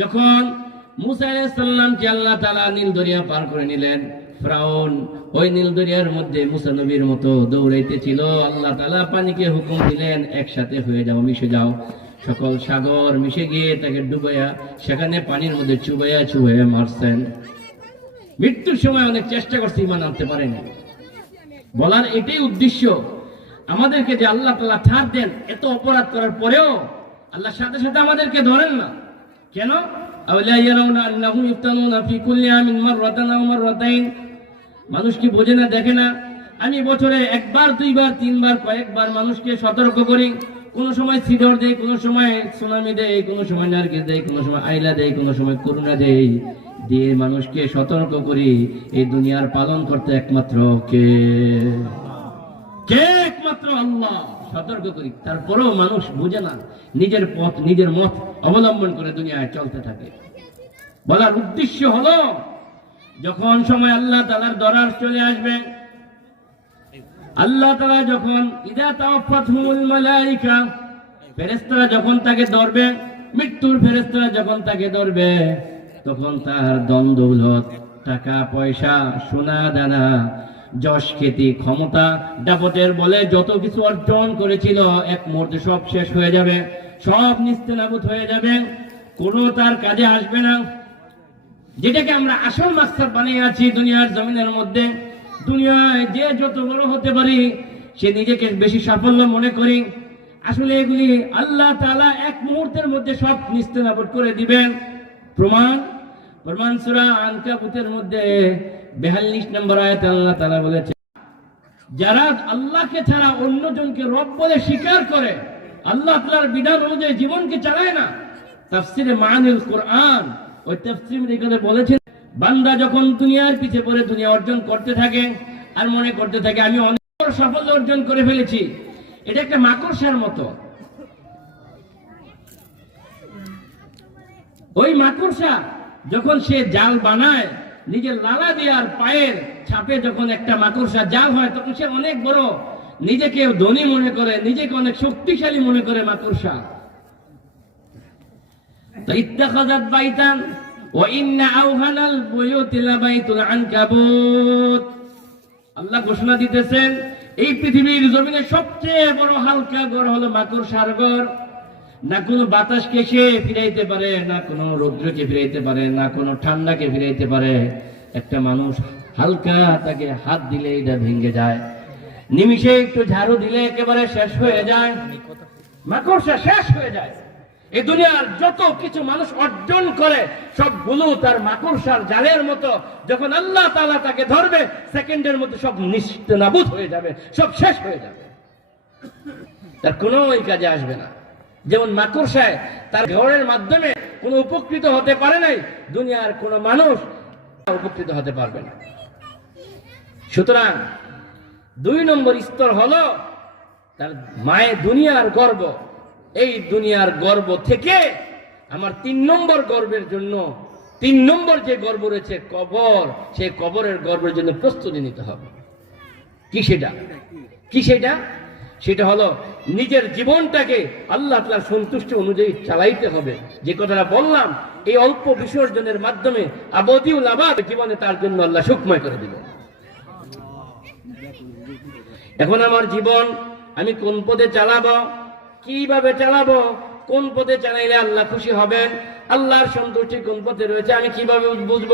যখন আল্লাহ তালা নীল দরিয়া পার করে নিলেন, ফ্রাউন ওই নীল দরিয়ার মধ্যে আল্লাহ তালা পানিকে হুকুম দিলেন, একসাথে হয়ে যাও, মিশে যাও। সকল সাগর মিশে গিয়ে তাকে ডুবাইয়া, সেখানে পানির মধ্যে চুবাইয়া চুবাইয়া মারছেন। মৃত্যুর সময় অনেক চেষ্টা করছে, ইমান আনতে পারেনি। বলার এটাই উদ্দেশ্য। আমাদেরকে যে আল্লাহ তালা ছাড় দেন, এত অপরাধ করার পরেও আল্লাহ সাথে সাথে আমাদেরকে ধরেন না। কেন? মানুষ কি বোঝে না, দেখে না? আমি বছরে একবার, দুইবার, তিনবার, কয়েকবার মানুষকে সতর্ক করি। কোন সময় সিডর দেই, কোন সময় সুনামি দেই, কোন সময় নার্গিস দেই, কোন সময় আইলা দেই, কোন সময় করুণা দেই। দিয়ে মানুষকে সতর্ক করি, এই দুনিয়ার পালন করতে একমাত্র কে? কে? একমাত্র আল্লাহ। সতর্ক করি। তারপরেও মানুষ বুঝে না, নিজের পথ, নিজের মত অবলম্বন করে দুনিয়ায় চলতে থাকে। বলার উদ্দেশ্য হলো, যখন সময় আল্লাহ তালার দরার চলে আসবে, আল্লাহ তালা যখন, ইদা তাওয়াফাতহুমুল মালাইকা ফেরেশতারা যখন তাকে ধরবে, মৃত্যুর ফেরেশতারা যখন তাকে ধরবে, তখন তার দ্বন্দ্বলত টাকা, পয়সা, সোনা, দানা যশ খ্যাতি ক্ষমতা। ডাপটের বলে যত কিছু অর্জন করেছিল, এক মুহূর্তে সব শেষ হয়ে যাবে। সব নিস্তেনাবুত হয়ে যাবে। কোনো তার কাজে আসবে না। যেটাকে আমরা আসল মাস্টার বানিয়ে আছি দুনিয়ার জমিনের মধ্যে। দুনিয়ায় যে যত বড় হতে পারি, সে নিজেকে বেশি সাফল্য মনে করি। আসলে এগুলি আল্লাহ তালা এক মুহূর্তের মধ্যে সব নিস্তেনাবুদ করে দিবেন। প্রমাণ প্রমাণ সূরা আনকাবুতের মধ্যে 42 নম্বর আয়াতে আল্লাহ তাআলা বলেছে যারা আল্লাহকে ছাড়া অন্যজনকে রব বলে স্বীকার করে, আল্লাহ তাআলার বিধান অনুযায়ী জীবনকে চালায় না, তাফসিরে মানিল কোরআন, ওই তাফসির এখানে বলেছেন, বান্দা যখন দুনিয়ার পিছে পড়ে দুনিয়া অর্জন করতে থাকে, আর মনে করতে থাকে, আমি অনেক সাফল্য অর্জন করে ফেলেছি, এটা একটা মাকড়সার মতো। ওই মাকড়সা যখন সে জাল বানায় নিজের লালা দেওয়ার পায়ের ছাপে যখন একটা মাকড়সা জাল হয়, তখন সে অনেক বড়। নিজেকে ধনী মনে করে, নিজেকে অনেক শক্তিশালী মনে করে মাকড়সা। বাইতান আল্লাহ ঘোষণা দিতেছেন, এই পৃথিবীর জমিনে সবচেয়ে বড় হালকা গড় হলো মাকড়সার গড় না কোনো বাতাসকে সে ফিরাইতে পারে, না কোনো রৌদ্রকে ফিরাইতে পারে, না কোনো ঠান্ডাকে ফিরাইতে পারে। একটা মানুষ হালকা তাকে হাত দিলে এটা ভেঙে যায়। নিমিষে একটু ঝাড়ু দিলে একেবারে শেষ হয়ে যায়। মাকড়সা শেষ হয়ে যায়। এই দুনিয়ার যত কিছু মানুষ অর্জন করে সবগুলো তার মাকড়সার জালের মতো। যখন আল্লাহ তালা তাকে ধরবে, সেকেন্ডের মধ্যে সব নিশ্চিত নাবুদ হয়ে যাবে, সব শেষ হয়ে যাবে। তার কোনো ওই কাজে আসবে না। যেমন মাকড়সায় তার ঘরের মাধ্যমে কোনো উপকৃত হতে পারে নাই, দুনিয়ার কোনো মানুষ উপকৃত হতে পারবে না। সুতরাং দুই নম্বর স্তর হলো তার মায়ের দুনিয়ার গর্ব। এই দুনিয়ার গর্ব থেকে আমার তিন নম্বর গর্বের জন্য, তিন নম্বর যে গর্ব রয়েছে, কবর, সেই কবরের গর্বের জন্য প্রস্তুতি নিতে হবে। কি সেটা? কি সেটা? সেটা হলো নিজের জীবনটাকে আল্লাহ তাআলার সন্তুষ্টি অনুযায়ী চালাইতে হবে। যে কথাটা বললাম, এই অল্প বিসর্জনের মাধ্যমে আবদিউল আবাদ জীবনে তার জন্য আল্লাহ সুখময় করে দিবেন এখন আমার জীবন, আমি কোন পদে চালাবো, কীভাবে চালাবো, কোন পদে চালাইলে আল্লাহ খুশি হবেন, আল্লাহর সন্তুষ্টি কোন পথে রয়েছে, আমি কীভাবে বুঝব?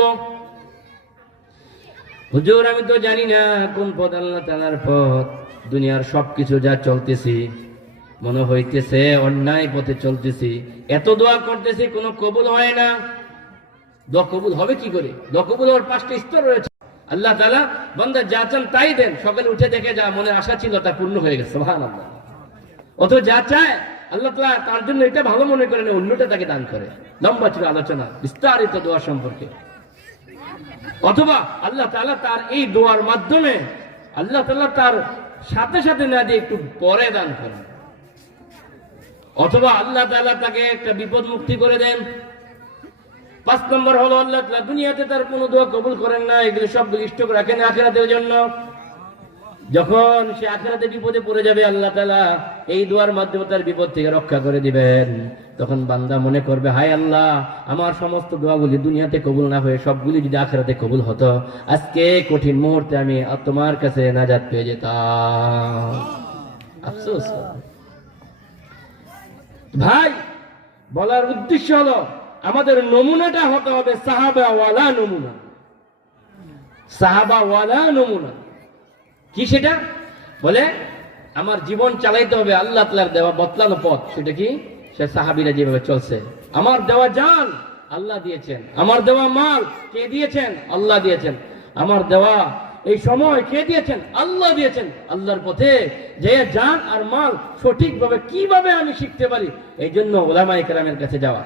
হুজুর, আমি তো জানি না কোন পথ আল্লাহ তালার পথ। দুনিয়ার সবকিছু যা চলতেছি, মনে হইতেছে অন্যায় পথে চলতেছি। এত দোয়া করতেছি, কোনো কবুল হয় না। দোয়া কবুল হবে কি করে? দোয়া কবুল হওয়ার পাঁচটা স্তর রয়েছে। আল্লাহ তালা বন্দা যা চান তাই দেন। সকালে উঠে দেখে যা মনে আশা ছিল তা পূর্ণ হয়ে গেছে। ভালো আল্লাহ অথবা যা চায়, আল্লাহ তালা তার জন্য এটা ভালো মনে করেন, অন্যটা তাকে দান করে। লম্বা ছিল আলোচনা, বিস্তারিত দোয়া সম্পর্কে। অথবা আল্লাহ তালা তার এই দোয়ার মাধ্যমে, আল্লাহ তালা তার সাথে সাথে না দিয়ে একটু পরে দান করেন। অথবা আল্লাহ তালা তাকে একটা বিপদ মুক্তি করে দেন। পাঁচ নম্বর হলো আল্লাহ দুনিয়াতে তার কোনো দোয়া কবুল করেন না, এগুলো সব ইষ্ট রাখেন আখেরাতের জন্য। যখন সে আখেরাতে বিপদে পড়ে যাবে, আল্লাহ তালা এই দুয়ার মাধ্যমে তার বিপদ থেকে রক্ষা করে দিবেন। তখন বান্দা মনে করবে, হায় আল্লাহ, আমার সমস্ত দোয়াগুলি দুনিয়াতে কবুল না হয়ে সবগুলি যদি আখেরাতে কবুল হতো, আজকে কঠিন মুহূর্তে আমি তোমার কাছে নাজাত পেয়ে যেতাম। আফসোস। ভাই, বলার উদ্দেশ্য হলো, আমাদের নমুনাটা হতে হবে সাহাবাওয়ালা নমুনা। সাহাবাওয়ালা নমুনা। কি সেটা? বলে, আমার জীবন চালাইতে হবে আল্লাহ তালার দেওয়া বদলানো পথ। সেটা কি? সে সাহাবিরা যেভাবে চলছে। আমার দেওয়া জান আল্লাহ দিয়েছেন। আমার দেওয়া মাল কে দিয়েছেন? আল্লাহ দিয়েছেন। আমার দেওয়া এই সময় কে দিয়েছেন? আল্লাহ দিয়েছেন। আল্লাহর পথে যে জান আর মাল সঠিকভাবে কীভাবে আমি শিখতে পারি এই জন্য ওলামাই কেরামের কাছে যাওয়া।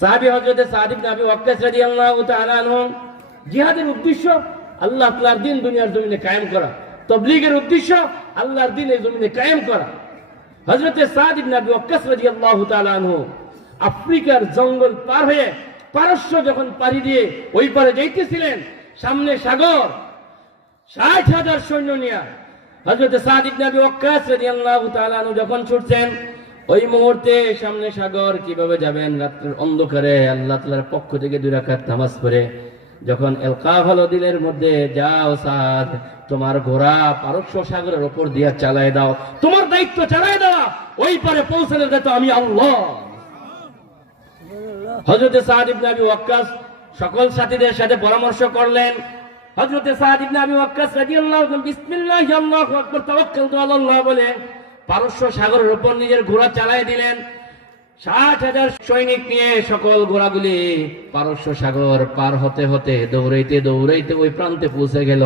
সাহাবি হজরতে সাদিক নাবি ওয়াক্কাস তাআলা আনহু জিহাদের উদ্দেশ্য আল্লাহ তাআলার দিন দুনিয়ার জমিনে কায়েম করা। তবলিগের উদ্দেশ্য আল্লাহর দিন এই জমিনে কায়েম করা। হযরতে সাদ ইবনে আবি ওয়াক্কাস রাদিয়াল্লাহু তাআলা আনহু আফ্রিকার জঙ্গল পার হয়ে পারস্য যখন পাড়ি দিয়ে ওই পারে যাইতেছিলেন, সামনে সাগর, ষাট হাজার সৈন্য নিয়ে। হযরতে সাদ ইবনে আবি ওয়াক্কাস রাদিয়াল্লাহু তাআলা আনহু যখন ছুটছেন, ওই মুহূর্তে সামনে সাগর কীভাবে যাবেন? রাত্রের অন্ধকারে আল্লাহ তাআলার পক্ষ থেকে দুই রাকাত নামাজ পড়ে যখন এলকা হলো দিলের মধ্যে, যাও সাদ, তোমার ঘোড়া পারস্য সাগরের ওপর দিয়া চালায় দাও। তোমার দায়িত্ব চালায় দেওয়া। ওই পারে পৌঁছানোর দায়িত্ব আমি আল্লাহ। হজরতে সাদ ইবনে আবি ওয়াক্কাস সকল সাথীদের সাথে পরামর্শ করলেন। হজরতে সাদ ইবনে আবি ওয়াক্কাস রাদিয়াল্লাহু আনহু বিসমিল্লাহি আল্লাহু আকবার তাওয়াক্কালতু আলাল্লাহ বলে, পারস্য সাগরের উপর নিজের ঘোড়া চালায় দিলেন। ষাট হাজার সৈনিক নিয়ে সকল ঘোড়াগুলি পারস্য সাগর পার হতে হতে দৌড়াইতে দৌড়াইতে ওই প্রান্তে পৌঁছে গেল।